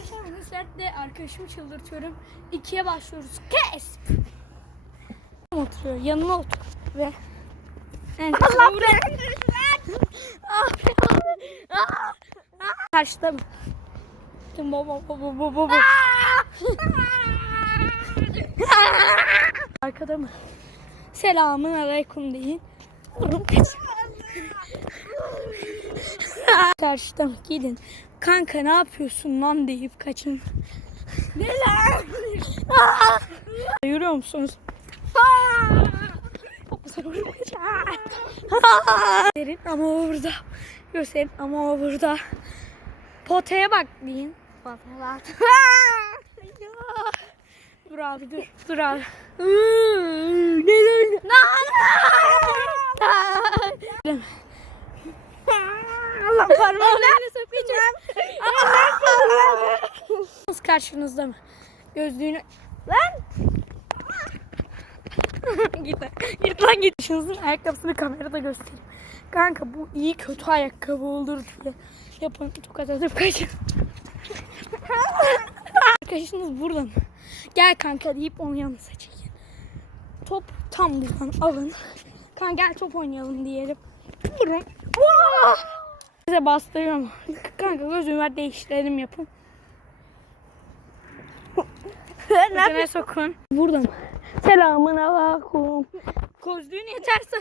Arkadaşlar bugün saatte arkadaşımı çıldırtıyorum. İkiye başlıyoruz. Kes! Oturuyor. Yanıma otur. Ve Evet, Allah Karşıda mı? Baba baba baba baba. Arkada mı? Selamun aleyküm deyin. Vurum kaç. Karşıda mı? Gidin. Kanka ne yapıyorsun lan deyip kaçın. Neler? Yürüyor musunuz? Gösterin ama o burada. Gösterin ama o burada. Potaya bak deyin. Dur abi dur. Dur abi. Neler? Allah parmağını. Kız karşınızda mı? Gözlüğünü... Lan. git lan. Git lan git. Şunuzun ayakkabısını kamerada göstereyim. Kanka bu iyi kötü ayakkabı olur diye. Yapın tokat atıp kaçın. Arkadaşınız burada mı? Gel kanka deyip onun yanınıza çekin. Top tam buradan alın. Kanka gel top oynayalım diyelim. Vurun. Vaa! Size bastırıyorum. Kanka gözümü ver değiştirelim yapın. ne Gözüne sokun. Burada mı? Selamun aleyküm. Gözlüğün yeterse